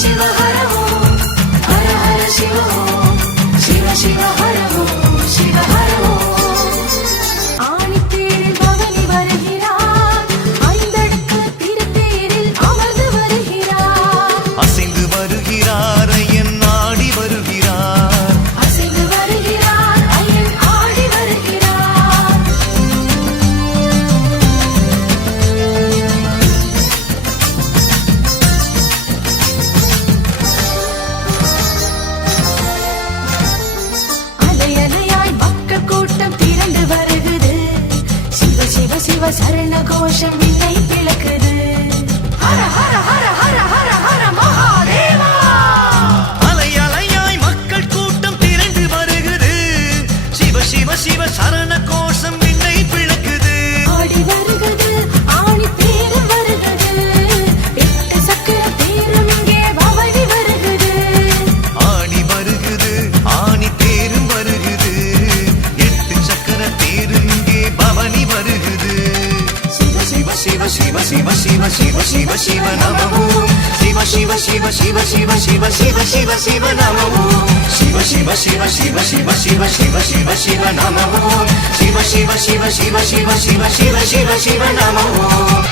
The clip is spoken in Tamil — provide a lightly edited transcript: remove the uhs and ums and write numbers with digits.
शिव हर ओम हर हर शिव ओम शिव शिव हर ओम शिव हर ओम ஆணித்தேரில் பவனி வருகிறார் ஐந்தடுக்கு திருத்தேரில் அமர்ந்து வருகிறார் அசைந்து வருகிறார் ஐயன் ஆடி வருகிறார் அசைந்து வருகிறார் ஐயன் ஆடி வருகிறார் அலையலையாய் மக்கள் கூட்டம் திரண்டு வருகுது சிவ சிவ சிவ சரண கோஷம் விண்ணை பிளக்குது ஹர ஹர ஹர ஹர ஹர ஹர மகாதேவா அலை அலையாய் மக்கள் கூட்டம் திரண்டு வருகிறது சிவ சிவ சிவ சரண கோஷம் விண்ணை பிளக்குது ஆடி வருகுது ஆணி தேரும் வருகுது எட்டு சக்கர தேரும் இங்கே பவனி வருகுது ஆடி வருகுது ஆணி தேரும் வருகுது எட்டு சக்கர தேரு இங்கே பவனி வருகுது சிவ சிவ சிவ சிவ சிவ சிவ சிவ சிவ நம ஓம் சிவ சிவ சிவ சிவ சிவ சிவ சிவ சிவ சிவ நம ஓம் சிவ சிவ சிவ சிவ சிவ சிவ சிவ சிவ சிவ நம ஓம் சிவ சிவ சிவ சிவ சிவ சிவ சிவ சிவ சிவ நம ஓம்